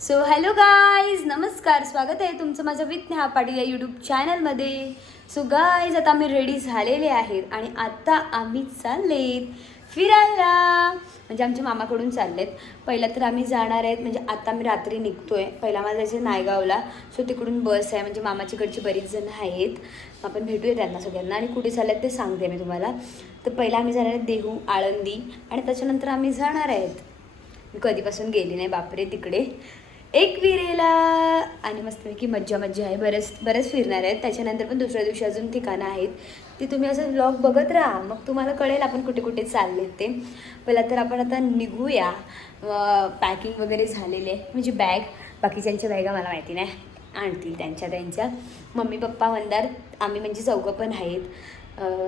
So hello guys, नमस्कार. स्वागत आहे तुमचं माझं विथ नेहा पाटील या यूट्यूब चॅनलमध्ये. सो गाईज, आता आम्ही रेडी झालेले आहेत आणि आता आम्ही चाललेत फिरायला. म्हणजे आमच्या मामाकडून चाललेत. पहिला तर आम्ही जाणार आहेत, म्हणजे आता आम्ही रात्री निघतोय. पहिला मला जायचं नायगावला. सो तिकडून बस आहे, म्हणजे मामाच्याकडचे बरीच जण आहेत. आपण भेटूया त्यांना सगळ्यांना. आणि कुठे चाललेत ते सांगते मी तुम्हाला. तर पहिला आम्ही जाणार आहेत देहू, आळंदी, आणि त्याच्यानंतर आम्ही जाणार आहेत, मी कधीपासून गेली नाही बापरे तिकडे, एकविरेला. आणि मस्तपैकी मज्जा आहे. बरेच फिरणार आहेत. त्याच्यानंतर पण दुसऱ्या दिवशी अजून ठिकाणं आहेत, ती तुम्ही असं व्लॉग बघत राहा, मग तुम्हाला कळेल आपण कुठे कुठे चालले ते. पहिला तर आपण आता निघूया. पॅकिंग वगैरे झालेले आहे, म्हणजे बॅग. बाकीच्यांच्या बॅगा मला माहिती नाही, आणतील त्यांच्या. मम्मी पप्पा मंदार, आम्ही म्हणजे चौघं पण आहेत.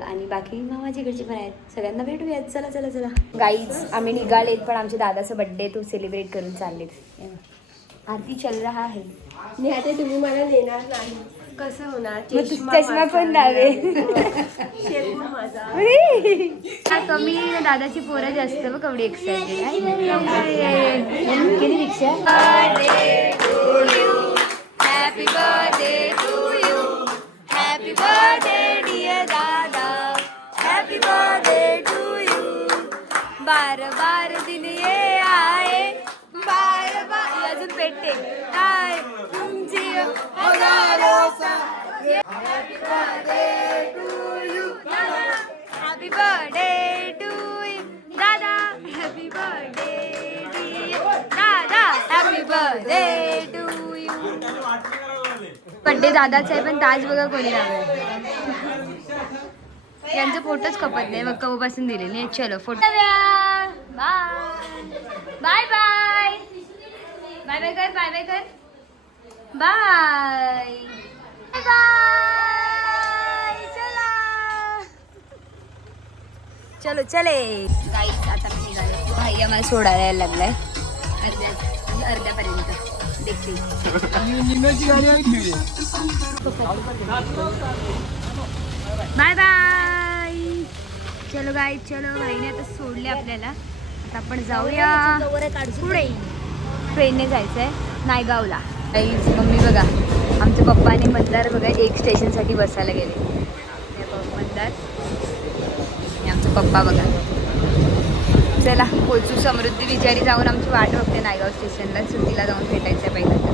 आणि बाकी मामाजीकडचे पण आहेत. सगळ्यांना भेटूयात. चला गाईज, आम्ही निघालेत, पण आमच्या दादाचा बड्डे तो सेलिब्रेट करून चाललेत. आरती चल रहा है. नेहा, ते तुम्ही मला नेणार नाही, कसं होणार? चष्मा पण दावे. कमी दादाची पोरं जास्त बघ, कवडी एक्साइटेड. केली रिक्षा. Happy birthday to you, happy birthday dear दादा, हॅपी बर्थडे टू यू. बार बार दिन ये आए, बार बार अजून पेटते आय तुमची. Happy birthday to you, happy birthday to you दादा, हॅपी बर्थडे डिअर दादा, happy birthday to you. Birthday दादाचा आहे, पण ताज बघा कोणी लावलाय. यांचा फोटोच खपत नाही, मग कवपासून दिलेली. चलो photo. Bye bye bye bye कर, बाय बाय कर, बाय बाय. चलो चले गाईस, आता मी निघाले. भाई आम्हाला सोडायला यायला लागलाय अर्ध्यापर्यंत. देखते बाय बाय. चलो गाईस, चलो. भाईने आता सोडले आपल्याला. आता आपण जाऊया पुढे. ट्रेनने जायचं आहे नायगावला. गाईस, मम्मी बघा, आमचे पप्पा आणि मंदार बघा एक स्टेशनसाठी बसायला गेले. मंदार आणि आमचे पप्पा बघा. चला पोचू. समृद्धी बिचारी जाऊन आमची वाट बघते नायगाव स्टेशनला. सुट्टीला जाऊन भेटायचं पहिलं तर.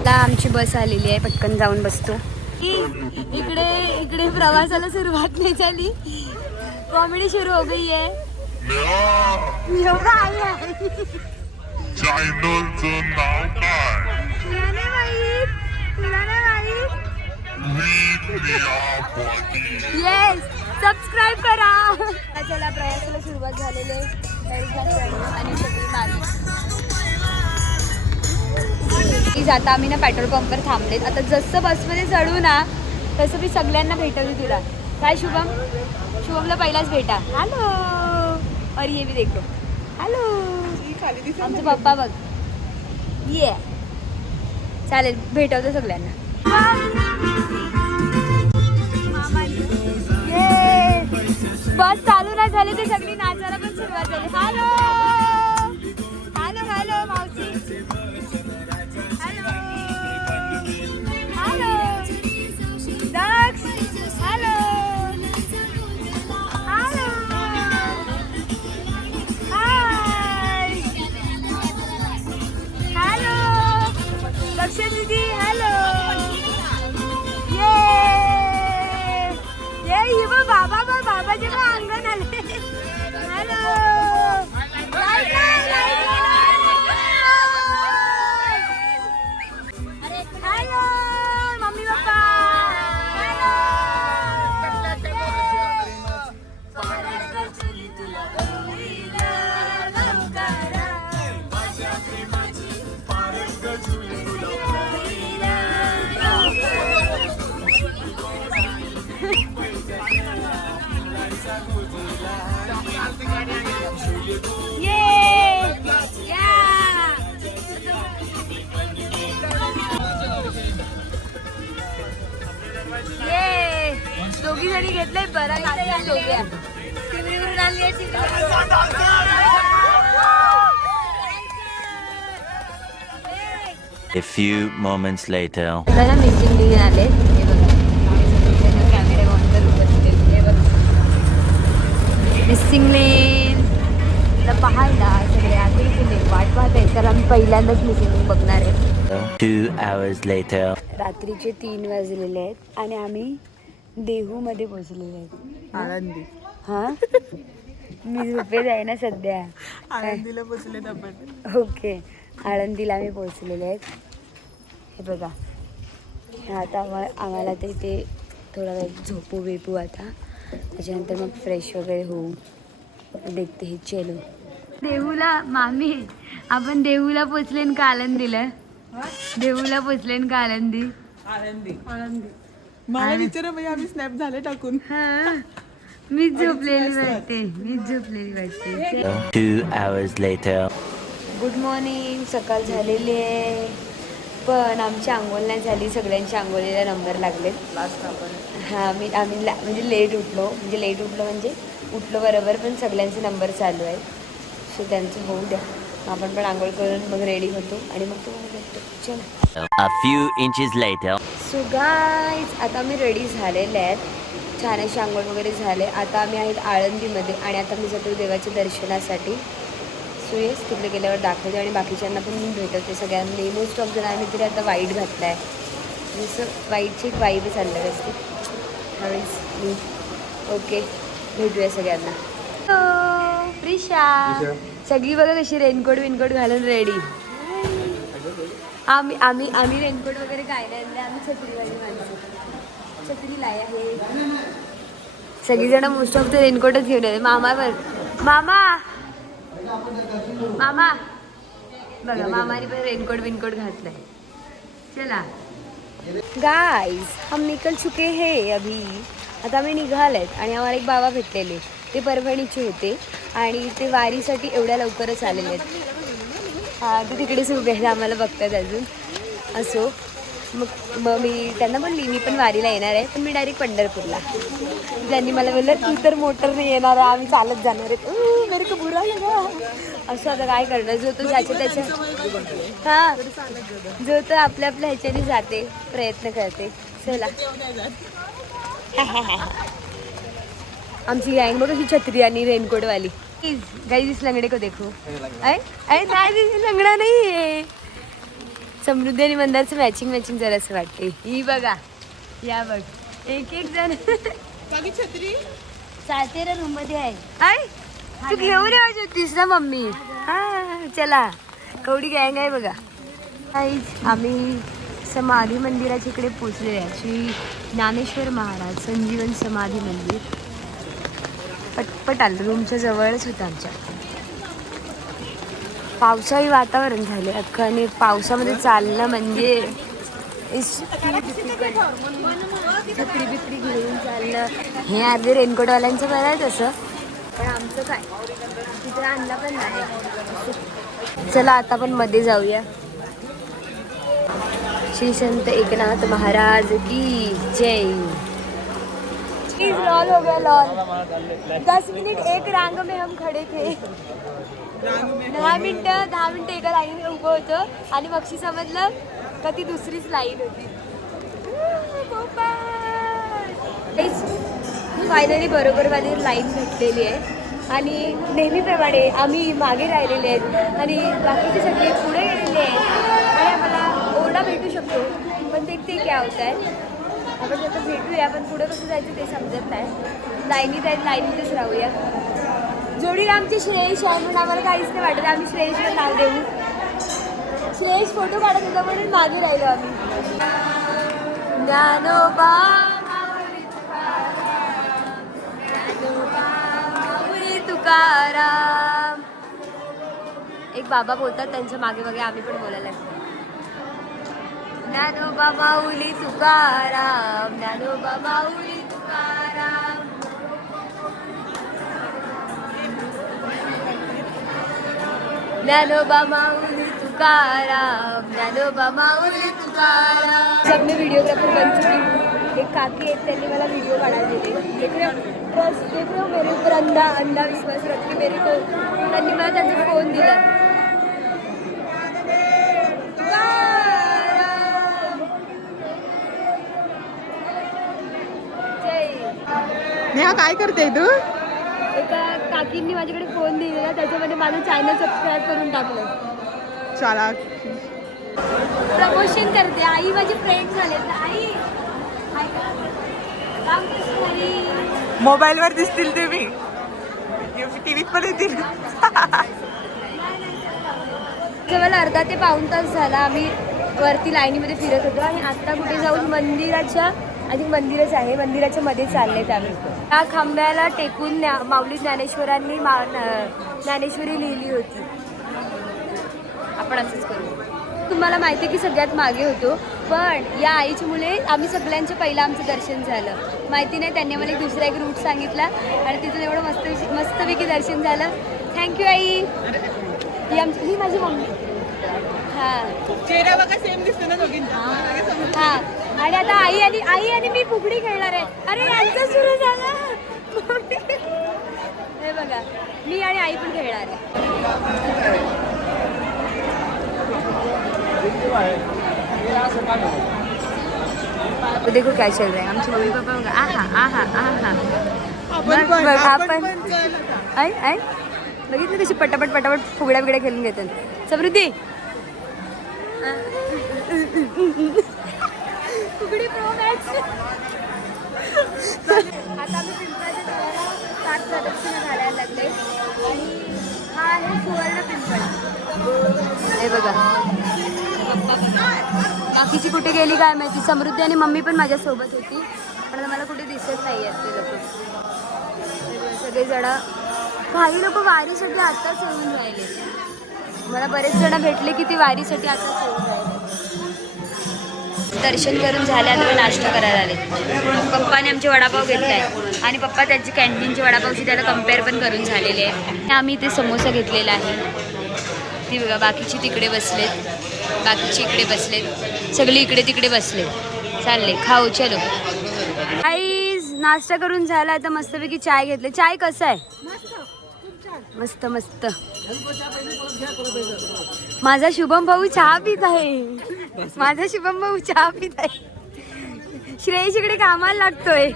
आता आमची बस आलेली आहे, पटकन जाऊन बसतो. इकडे प्रवासाला सुरुवात नाही झाली, कॉमेडी सुरू हो गई है. एवढा आहे चॅनलचं नाव काय? तुला नाही माहित? येस, सबस्क्राईब करा. चला, प्रयासाला सुरुवात झालेली आहे. आणि सगळी मागे जाता आम्ही ना पेट्रोल पंपवर थांबलेत. आता जसं बसमध्ये चढू ना तसं मी सगळ्यांना भेटवली तुला. काय शुभमला पहिलाच भेटा. हॅलो. और ये भी देखो. हॅलो. आमचे पप्पा बघ. ये चालेल, भेटवतो सगळ्यांना. ये बस चालू नाही झाली ते सगळी नाचायला पण सुरुवात झाली. हॅलो हॅलो हॅलो मावशी. Hello hello Daksh. Hello hello hi. Hello Daksh दीदी. हॅलो. ये बघ बाबाचे पण अंगण आले. हॅलो. Hello mummy papa. दोघी जणी घेतलंय बरं. चिमणीवरून आली आहे. A few moments later. आता ना मिसिंग लिंक आले हे बघा कॅमेरा ऑन करून बसले हे बघा मिसिंग लेन आता पाहायला सगळे आतुरतेने वाट पाहत आहे तर आम्ही पहिल्यांदाच मिसिंग लिंक बघणार आहे 2 hours later. रात्रीचे 3 वाजलेले आहेत आणि आम्ही देहूमध्ये पोहोचलेले आहेत आळंदी हा मी झोपेत आहे ना सध्या आळंदीला पोचलेत आपण. ओके आळंदीला आम्ही पोहोचलेले आहेत हे बघा आता आम्हाला ते इथे थोडा वेळ झोपू बिपू आता त्याच्यानंतर मग फ्रेश वगैरे होऊ देखते हे चलो देहूला मामी आपण देहूला पोचले का आळंदीला देहूला पोचले का आळंदी आळंदी मला विचारा भाई आम्ही स्नॅप झाले टाकून. हा मीच झोपलेली वाटते 2 hours later. गुड मॉर्निंग सकाळ झालेली आहे पण आमची आंघोळ नाही झाली सगळ्यांची आंघोळीला नंबर लागले लास्ट आपण हां आम्ही म्हणजे लेट उठलो म्हणजे उठलो बरोबर पण सगळ्यांचे नंबर चालू आहेत सो त्यांचं होऊ द्या आपण पण आंघोळ करून मग रेडी होतो आणि मग तुम्हाला भेटतो चला A few inches later. So guys आता आम्ही रेडी झालेले आहेत छान अशी आंघोळ वगैरे झाले आता आम्ही आहेत आळंदीमध्ये आणि आता मी जातो देवाच्या दर्शनासाठी सो येस तिकडे गेल्यावर दाखवते आणि बाकीच्यांना पण मी भेटवते सगळ्यांनी मोस्ट ऑफ जणांनी तरी आता वाईट घातला आहे जसं वाईटची एक वाईब चाललं असते त्यावेळेस मी ओके भेटूया सगळ्यांना प्रिशा सगळी बघा कशी रेनकोट विनकोट घालून रेडी आम्ही रेनकोट वगैरे काय नाही आणले आम्ही छत्रीवाली माणसं छत्री लाय आहे सगळीजण मोस्ट ऑफ ते रेनकोटच घेऊन येते मामा बघा मामाने पण रेनकोट विनकोट घातलाय चला गाइस हम निकल चुके हैं अभी आता आम्ही निघालेत आणि आम्हाला एक बाबा भेटलेले ते परभणीचे होते आणि ते वारीसाठी एवढ्या लवकरच आलेले आहेत हां ते तिकडेच उभे आहेत आम्हाला बघतात अजून असो मग मी त्यांना बोलली मी पण वारीला येणार आहे पण मी डायरेक्ट पंढरपूरला त्यांनी मला बोललं तू तर मोटरने येणार आहे आम्ही चालत जाणार आहेत मेरे को बुरा लगा असं आता काय करणार जो तो ज्याच्या त्याच्या हां जो तो आपल्या आपल्या ह्याच्याने जाते प्रयत्न करते चला आमची गँग बघा ही छत्री आणि रेनकोटवाली गाइस लंगड़े को देखो अरे नाही लंगडा नाही आहे समृद्धी आणि मंदारचं मॅचिंग जरा असं वाटते ही बघा या बघ एक जण छत्री चालते रे रूम मध्ये आहे तू घेऊन येवायची होतीस ना मम्मी हा चला कवडी गँग आहे बघा आम्ही समाधी मंदिराच्या इकडे पोचलेले आहे श्री ज्ञानेश्वर महाराज संजीवन समाधी मंदिर पटपट आलं रूमच्या जवळच होतं आमच्या पावसाळी वातावरण झाले अख्खं आणि पावसामध्ये चालणं म्हणजे छत्री बित्री घेऊन चाललं हे अर्धे रेनकोटवाल्यांचं बरं आहे तसं पण आमचं काय तिथे आणला पण नाही चला आता आपण मध्ये जाऊया श्री संत एकनाथ महाराज की जय लॉल हो गया लॉल 10 मिनट एक रांग में हम खड़े थे 10 मिनटं एका लाईनीत उभं होतं आणि मग समजलं का ती दुसरीच लाईन होती फायनली बरोबर माझी लाईन भेटलेली आहे आणि नेहमीप्रमाणे आम्ही मागे राहिलेले आहेत आणि बाकीचे सगळे पुढे गेलेले आहेत आणि आम्हाला ओरडा भेटू शकतो पण ते क्या होत आहे आपण आता भेटूया पण पुढे कसं जायचं ते समजत नाही लाईनीतच राहूया जोडीला आमचे श्रेयश आहे म्हणून आम्हाला काहीच नाही वाटत आम्ही श्रेयशला नाव देऊ श्रेयश फोटो काढत होता म्हणून मागे राहिलो आम्ही ज्ञानोबा तुकाराम एक बाबा बोलतात त्यांच्या मागे मागे आम्ही पण बोलायला लागतो ज्ञानोबा माऊली तुकाराम ज्ञानोबा माऊली तुकाराम ज्ञानोबा माऊली तुकाराम ज्ञानोबा माऊली तुकाराम जब मैं वीडियोग्राफर बन चुकी हूँ एक काकी आहेत त्यांनी मला व्हिडिओ काढायला दिले देख रहे हो मेरे ऊपर अंधा विश्वास रख के मेरे को त्यांनी मला त्यांचा फोन दिला नेहा काय करते तू? एका काकींनी माझ्याकडे फोन दिलेला, त्याच्यामध्ये माझं चॅनल सबस्क्राईब करून टाकलं. चला प्रमोशन करते. आई माझी फ्रेंड झाले. आई हाय का? रामकृष्ण हरी. मोबाईलवर दिसतील तुम्ही, टीव्हीत पण येतील. जवळ अर्धा ते पाऊण तास झाला आम्ही वरती लाईनीमध्ये फिरत होतो आणि आत्ता कुठे जाऊन मंदिराच्या, आय थिंक मंदिरच आहे, मंदिराच्या मध्ये चाललेत आम्ही. त्या खांब्याला टेकून माऊली ज्ञानेश्वरांनी ज्ञानेश्वरी लिहिली होती. आपण असंच करू. तुम्हाला माहिती आहे की सगळ्यात मागे होतो, पण या आईच्या मुले आम्ही सगळ्यांचं पहिलं आमचं दर्शन झालं. माहिती नाही, त्यांनी मला दुसरा एक रूट सांगितला आणि तिथून एवढं मस्तपैकी दर्शन झालं. थँक्यू आई. ही माझी मम्मी. हां चेहरा बघा सेम दिसतो ना दोघींचा. हां. आणि आता आई आणि मी फुगडी खेळणार आहे. अरे यांचं सुरू झालं. हे बघा, मी आणि आई पण खेळणार आहे. तो देखो क्या चल रहा है. आमचे मम्मी पप्पा बघा. आहा आहा आहा. आपण आई आई बघितलं कशी पटापट फुगड्या बिगड्या खेळून घेतात. समृद्धी फुगडी प्रो मॅच. आता आम्ही पिंपळाच्या झाडाला 7 प्रदक्षिणा घालायला लागले आणि हा आहे सुवर्ण पिंपळ. हे बघा, बाकीची कुठे गेली काय माहिती. समृद्धी आणि मम्मी पण माझ्यासोबत होती, पण मला कुठे दिसत नाही आहेत ते लोक. सगळेजण, काही लोक वारीसाठी आत्ताच येऊन राहिले. मला बरेच जण भेटले की ती वारीसाठी आत्ताच येऊन राहिले. दर्शन करून झाल्यानंतर नाश्ता करायला आले. पप्पाने आमचे वडापाव घेतलाय आणि पप्पा त्यांची कॅन्टीनचे वडापावशी त्याला कम्पेअर पण करून झालेले आहे. आम्ही इथे समोसा घेतलेला आहे. ती बघा, बाकीची तिकडे बसलेत, बाकीची इकडे बसलेत, सगळे इकडे तिकडे बसलेत. चालले खाऊ. चलो आईज, नाश्ता करून झाला. आता मस्तपैकी चाय घेतले. चाय कसं आहे? मस्त मस्त. माझा शुभम भाऊ चहा पित आहे. माझा शुभम भाऊ चहा पित आहे. श्रेयश इकडे कामाला लागतोय.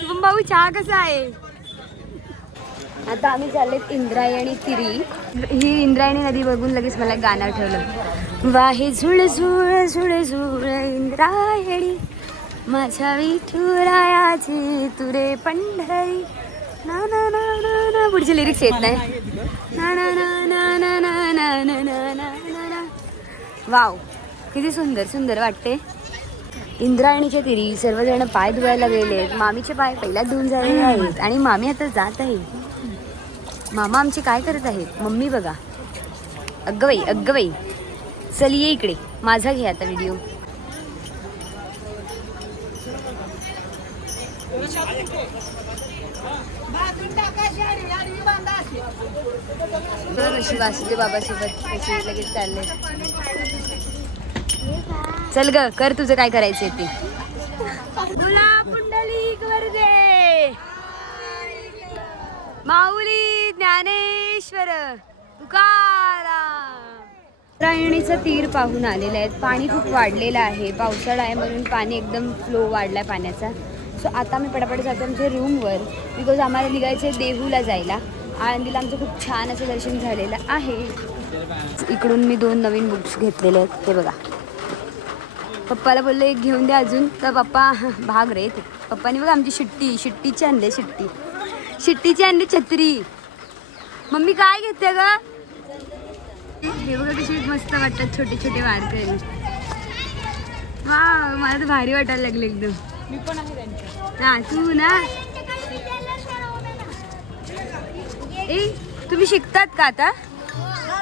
शुभम भाऊ चहा कसा आहे? आता आम्ही चाललेत इंद्रायणी तिरी. ही इंद्रायणी नदी बघून लगेच मला गाणं आठवलं. वाहे झुळ झुळ झुळ झुळ इंद्रायणी, माझ्या विठुरायाची तुरे पंढरी. ना ना ना ना ना. पुढचे लिरिक्स येत नाही. ना ना ना ना ना ना ना ना ना ना ना. वाव, किती सुंदर सुंदर वाटते. इंद्रायणीच्या तिरी सर्वजण पाय धुवायला गेलेत. मामीचे पाय पहिल्याच धुवून झालेले आहेत आणि मामी आता जात आहे. मामा आमचे काय करत आहेत? मम्मी बघा. अग्गबाई अग्गबाई, चल ये इकडे, माझा घे आता व्हिडिओ. कशी वासुदेव बाबासोबत कशी लगेच चालले. चल ग, कर तुझं काय करायचंय ते. पुंडलिक वरदे माऊली ज्ञानेश्वर तुकाराम. इंद्रायणीचं तीर पाहून आलेलं आहे. पाणी खूप वाढलेलं आहे, पावसाळा आहे म्हणून पाणी एकदम फ्लो वाढला आहे पाण्याचा. सो आता मी पटापट जातो आमच्या रूमवर, बिकॉज आम्हाला निघायचं आहे देहूला जायला. आळंदीला आमचं खूप छान असं दर्शन झालेलं आहे. इकडून मी 2 नवीन बुक्स घेतलेले आहेत. हे बघा, पप्पाला बोललं एक घेऊन द्या अजून, तर पप्पा भाग रे. पप्पानी बघा आमची शिट्टीची आणले. शिट्टीची आणली छत्री. मम्मी काय घेते ग? हे बघा कशी मस्त वाटतात छोटे छोटे वारकरी. वा, मला तर भारी वाटायला लागले एकदम. मी पण आहे त्यांच्या. हा तू ना. ए, तुम्ही शिकतात का आता?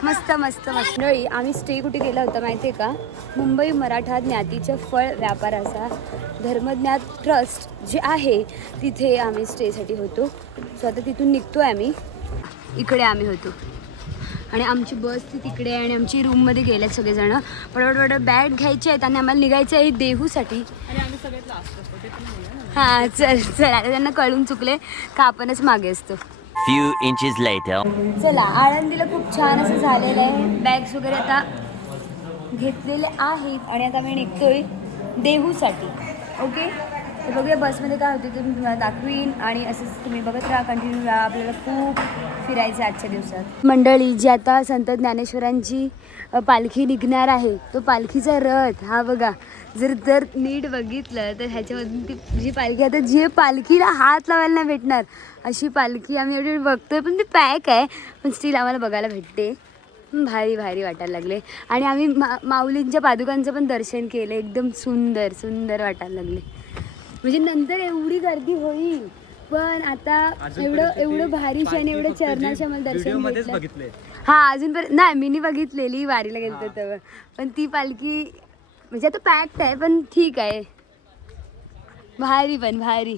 मस्त मस्त मस्त. आम्ही स्टे कुठे केला होता माहिती आहे का? मुंबई मराठा ज्ञातीच्या फळ व्यापाराचा धर्मज्ञात ट्रस्ट जे आहे तिथे आम्ही स्टेसाठी होतो. सो आता तिथून निघतो आहे आम्ही. इकडे आम्ही होतो आणि आमची बस ती तिकडे आहे आणि आमची रूममध्ये गेल्यात सगळेजण. पटपट बॅग घ्यायचे आहेत आणि आम्हाला निघायचं आहे देहूसाठी. आणि आम्ही सगळ्यात लास्ट असतो ते पण बोलूया ना. हां चल चल. आता त्यांना कळून चुकले का आपणच मागे असतो. Few inches later. चला, आळंदीला खूप छान असं झालेलं आहे. बॅग्स वगैरे आता घेतलेले आहेत आणि आता मी निघतोय देहूसाठी. ओके, तर बघूया बसमध्ये काय होते ते मी तुम्हाला दाखवीन आणि असंच तुम्ही बघत राहा, कंटिन्यू राहा. आपल्याला खूप फिरायचं आजच्या दिवसात. मंडळी जी आता संत ज्ञानेश्वरांची पालखी निघणार आहे, तो पालखीचा रथ हा बघा. जर नीट बघितलं तर ह्याच्यामधून ती जी पालखी आता जी पालखीला हात लावायला नाही भेटणार अशी पालखी आम्ही एवढी बघतोय, पण ती पॅक आहे पण स्टील आम्हाला बघायला भेटते. भारी भारी वाटायला लागले. आणि आम्ही माऊलींच्या पादुकांचं पण दर्शन केलं. एकदम सुंदर सुंदर वाटायला लागले. म्हणजे नंतर एवढी गर्दी होईल, पण आता एवढं भारीशी आणि एवढं चरणाच्या मला दर्शन भेटलं. हा अजूनपर्यंत नाही, मी बघितलेली वारीला गेलतो तेव्हा, पण ती पालखी म्हणजे आता पॅक्ड आहे पण ठीक आहे. भारी पण भारी.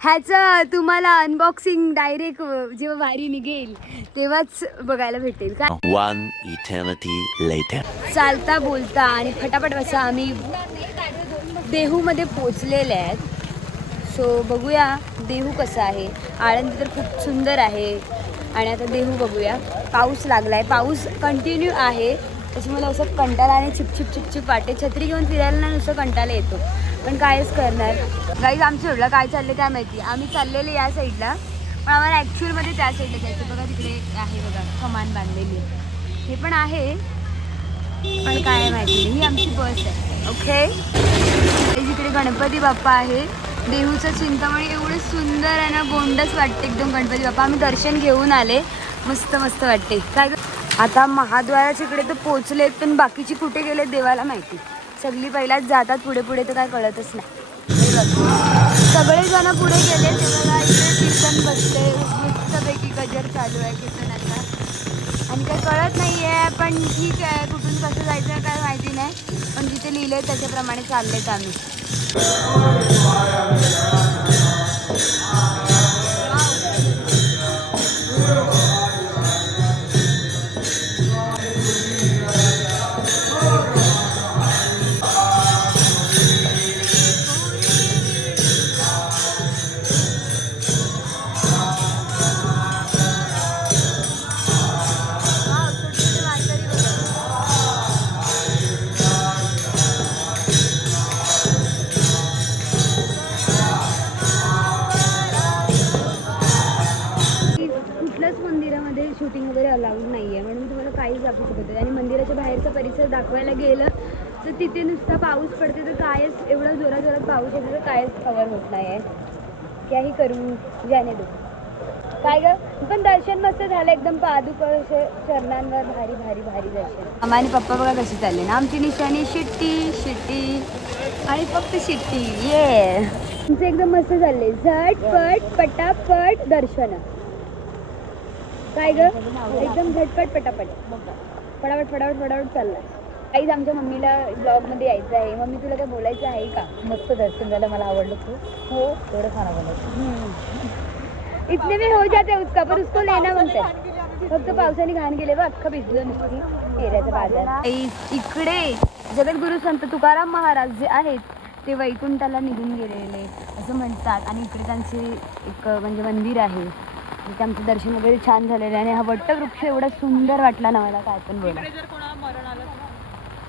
ह्याचं तुम्हाला अनबॉक्सिंग डायरेक्ट जेव्हा वारी निघेल तेव्हाच बघायला भेटेल का. One eternity later. चालता बोलता आणि फटाफट असं आम्ही देहूमध्ये पोचलेले आहेत. सो बघूया देहू कसं आहे. आळंदी तर खूप सुंदर आहे आणि आता देहू बघूया. पाऊस लागला आहे, पाऊस कंटिन्यू आहे, त्याच्यामुळे असं कंटाळा आणि चिपचिप वाटे. छत्री घेऊन फिरायला ना नुसतं कंटाळा येतो, पण कायच करणार. गाईज आमच्या एवढं काय चाललं काय माहिती. आम्ही चाललेले या साईडला, पण आम्हाला ॲक्च्युअलमध्ये त्या साईडला जायचं. बघा तिकडे आहे बघा कमान बांधलेली, हे पण आहे पण काय माहिती नाही. ही आमची बस आहे. ओके, इकडे गणपती बाप्पा आहे. देहूचं चिंतामणी एवढं सुंदर आहे ना, गोंडस वाटते एकदम गणपती बाप्पा. आम्ही दर्शन घेऊन आले, मस्त मस्त वाटते. काय आता महाद्वाराच्या इकडे तर पोचलेत, पण बाकीची कुठे गेलेत देवाला माहिती. सगळी पहिलाच जातात पुढे पुढे, तर काय कळतच नाही. सगळेजण पुढे गेले तेव्हा इकडे कीर्तन बसले, मस्तपैकी गजर चालू आहे कीर्तनाचा आणि काय कळत नाही आहे. पण ठीक आहे, कुठून कसं जायचं काय माहिती नाही, पण जिथे लिहिलं आहे त्याच्याप्रमाणे चाललेत आम्ही. कुठल्याच मंदिरामध्ये शूटिंग वगैरे अलाउड नाही आहे, म्हणून तुम्हाला काहीच दाखवू शकत नाही. आणि मंदिराच्या बाहेरचा परिसर दाखवायला गेलं तर तिथे नुसता पाऊस पडते, तर कायच एवढा जोरात पाऊस येतो तर कायच कवर होत नाही आहे. काही करू जाणे दो. काय ग, पण दर्शन मस्त झालं एकदम. पादुक चरणांवर भारी भारी भारी दर्शन. आम्हा आणि पप्पा बघा कशी चालले ना. आमची निशाणी शिट्टी शिट्टी आणि फक्त शिट्टी. ये तुमचं एकदम मस्त चालले. झटपट पटापट दर्शन. काय ग, एकदम झटपट पटापट फटाफट फटाफट फटाफट चालला. काहीच आमच्या मम्मीला ब्लॉगमध्ये यायचं आहे. मम्मी तुला काय बोलायचं आहे का. मस्त दर्शन झालं, मला आवडलं खूप. हो थोडं खाना बनवलं. इतने में हो जाते उसका, पर उसको लेना म्हणते. फक्त पावसाने घाण गेले बघ, अख्खं भिजलं नुसती. एऱ्याचा बाजार. इकडे जगद्गुरु संत तुकाराम महाराज जे आहेत ते वैकुंठाला निघून गेलेले असं म्हणतात. आणि इकडे त्यांचे एक म्हणजे मंदिर आहे, तिथे आमचं दर्शन वगैरे छान झालेलं आहे. आणि हा वटवृक्ष एवढा सुंदर वाटला ना मला, काय पण बोला.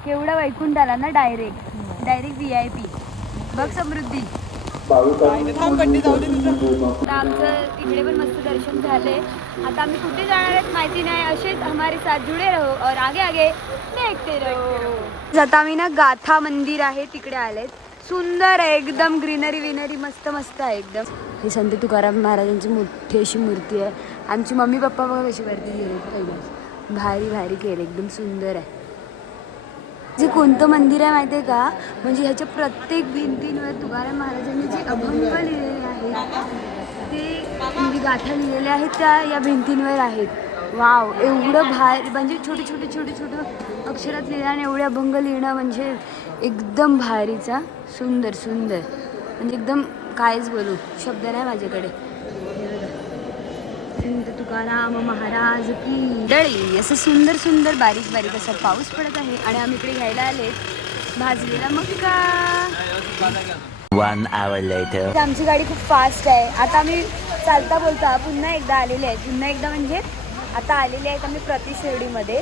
केवढा वैकुंठ आला ना, डायरेक्ट VIP. बघ समृद्धी. आमचं इकडे पण मस्त दर्शन झाले. आता आम्ही कुठे जाणार आहेत माहिती नाही. असेच हमारे साथ जुडे रहो और आगे आगे देखते रहो. आता आम्ही ना गाथा मंदिर आहे तिकडे आलेत. सुंदर आहे एकदम, ग्रीनरी विनरी मस्त मस्त आहे एकदम. हे संत तुकाराम महाराजांची मोठी अशी मूर्ती आहे. आमची मम्मी पप्पा बघा कशी वरती गेले, पहिल्याच भारी भारी केले, एकदम सुंदर आहे. जे कोणतं मंदिर आहे माहिती आहे का, म्हणजे ह्याच्या प्रत्येक भिंतींवर तुकाराम महाराजांनी जे अभंग लिहिलेले आहेत ते म्हणजे गाथा लिहिलेल्या आहेत त्या या भिंतींवर आहेत. वाव, एवढं भारी, म्हणजे छोटे छोटे छोटे छोटे अक्षरात लिहिणं आणि एवढे अभंग लिहिणं म्हणजे एकदम भारीचा. सुंदर सुंदर म्हणजे एकदम कायच बोलू, शब्द नाही माझ्याकडे. संत तुकाराम महाराज की डळी. असं सुंदर सुंदर बारीक बारीक असा पाऊस पडत आहे. आणि आम्ही इकडे घ्यायला आले भाजलेला मक्का. 1 hour later. आमची गाडी खूप फास्ट आहे. आता आम्ही चालता बोलता पुन्हा एकदा आलेले आहेत. पुन्हा एकदा म्हणजे आता आलेले आहेत आम्ही प्रति शिर्डीमध्ये.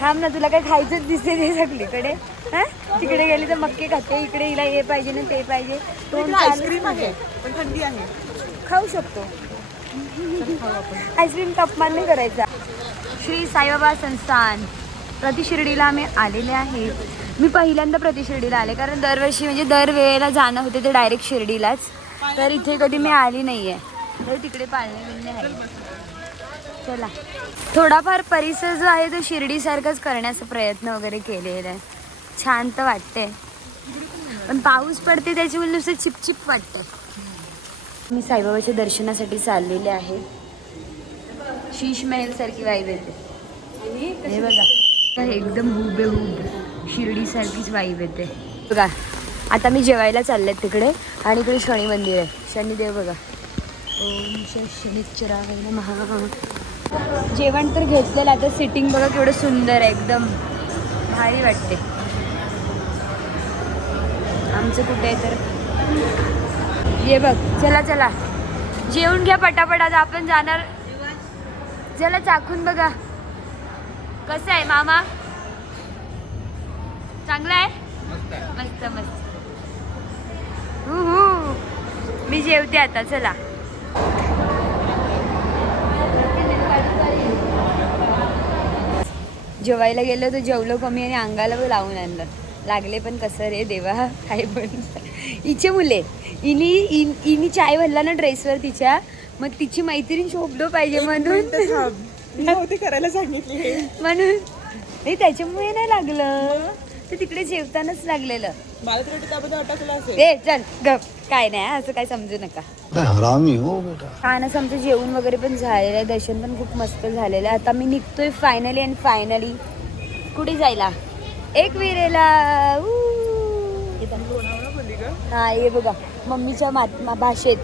थांब ना, तुला काय खायचंच दिसते ते सगळीकडे. हा? तिकडे गेली तर मक्के खाते, इकडे हिला हे पाहिजे ना ते पाहिजे. तोंड चालूच आईस्क्रीम आहे नाही. पण थंडी आहे. खाऊ शकतो. आईस्क्रीम तापमान नाही करायचा. श्री साईबाबा संस्थान प्रति शिर्डीला आम्ही आलेले आहेत. मी पहिल्यांदा प्रति शिर्डीला आले, कारण दरवर्षी म्हणजे दरवेळेला जाणं होते ते डायरेक्ट शिर्डीलाच. तर इथे कधी मी आली नाही आहे. तर तिकडे पाळणे बिळणे आहे. चला, थोडाफार परिसर जो आहे तो शिर्डीसारखाच करण्याचा प्रयत्न वगैरे केलेला आहे. छान तर वाटते, पण पाऊस पडते त्याच्यामुळे नुसतं चिपचिप वाटते. मी साईबाबाच्या दर्शनासाठी चाललेले आहे. शीश महल सारखी वाईब येते. हे बघा, एकदम हुबेहूब शिर्डीसारखीच वाईब येते बघा. आता मी जेवायला चालले तिकडे, आणि इकडे शनी मंदिर आहे. शनिदेव बघा. ओम शनिश्चराय नमः. जेवण तर घेतलेलं, आता सिटिंग बघा केवढं सुंदर आहे, एकदम भारी वाटते. आमचं कुठे आहे तर ये बघ. चला चला जेवून घ्या पटापट, आता आपण जाणार. चला चाखून बघा कसं आहे मामा. चांगलं आहे, मस्त मस्त. मी जेवते आता. चला. जेवायला गेलो तर जेवलो कमी आणि अंगाला पण लावून आणलं. लागले पण कसं रे देवा, काय पण. हिचे मुले इनी चाय भरला ना ड्रेसवर तिच्या, मग तिची मैत्रीण शोभलो पाहिजे म्हणून करायला सांगितली म्हणून. हे त्याच्यामुळे नाही लागलं, ते तिकडे जेवतानाच लागलेलं. मला तर त्याबद्दल अटकलं असेल. ए चल गप, काय नाही असं काय समजू नका. हरामी हो बेटा. छान असं आमचं जेवण वगैरे पण झालेलं आहे, दर्शन पण खूप मस्त झालेलं आहे. आता मी निघतोय फायनली अँड फायनली. कुठे जायला? एकविरेला. हा हे बघा, मम्मीच्या भाषेत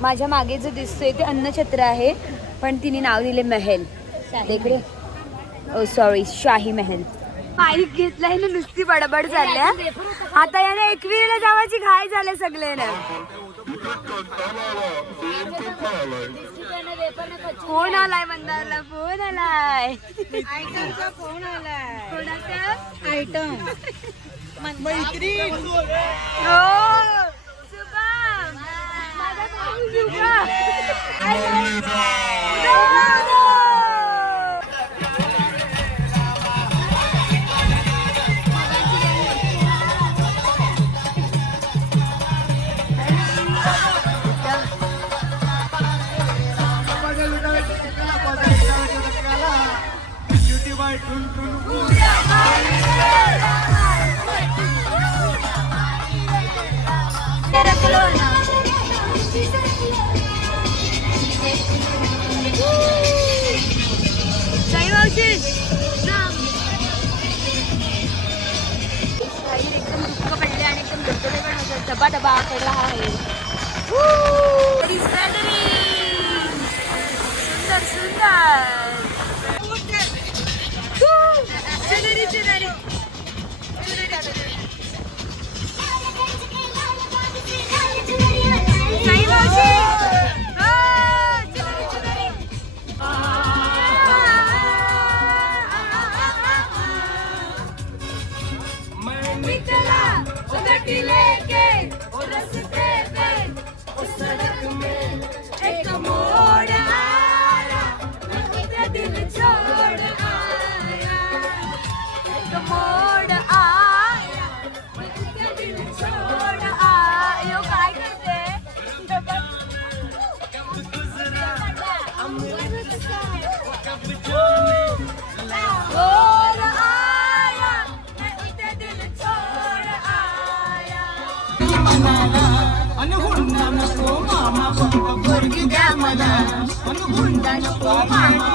माझ्या मागे जो दिसतोय ते अन्नछत्र आहे, पण तिने नाव दिले महल. इकडे ओ सॉरी, शाही महल. माईक घेतलाय ना, नुसती बडबड चालल्या. आता याने एकविरेला जावाची घाई झाले सगळे ना. फोन आलाय मंदारला, फोन आलाय. फोन आलाय. कोणाचा? आयटम मैत्रीण. हो शुभम, माझा भाऊ शुभम. एकदम दुःख पडले आणि एकदम धबधबे पण होतात. डबा डबा पडला आहे. सुंदर सुंदर. चुनरी चुनरी. साई मावशी. चुनरी चुनरी. चला उधटी लेके रस्ते पे उस सड़क में एक मोड़ आया, मुझे दिल छोड़ आया. एक मोड़ आया, मुझे दिल छोड़ आया. यो काय करते? पोरगी द्या मला, हुंडा नको मामा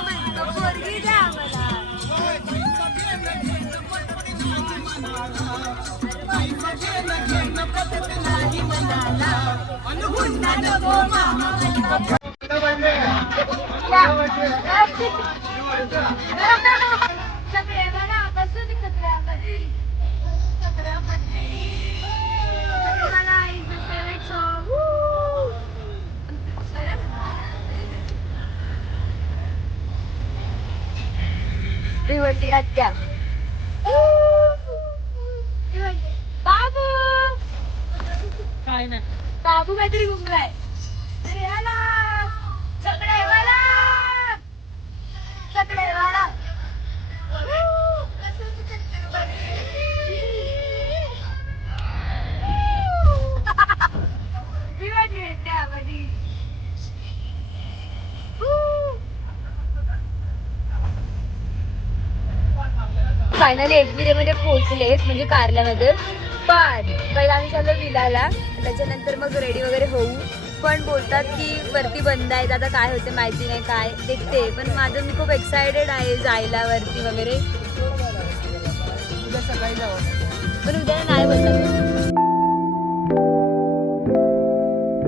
म्हणतो. पोरगी द्या मला. हुंडा नको मामा म्हणतो. वरती आत्या. बाबू काय नाही. बाबू काहीतरी गुंगलाय. फायनली एकविरे मध्ये पोहोचले म्हणजे कारल्यामध्ये. पण पहिला आम्ही चाललो विलाला, त्याच्यानंतर मग रेडी वगैरे होऊ. पण बोलतात की वरती बंद आहे, आता काय होते माहिती नाही, काय देखते. पण माझं मी खूप एक्सायटेड आहे जायला वरती वगैरे. उद्या सकाळी जाऊ. पण उद्या नाही बोलतात.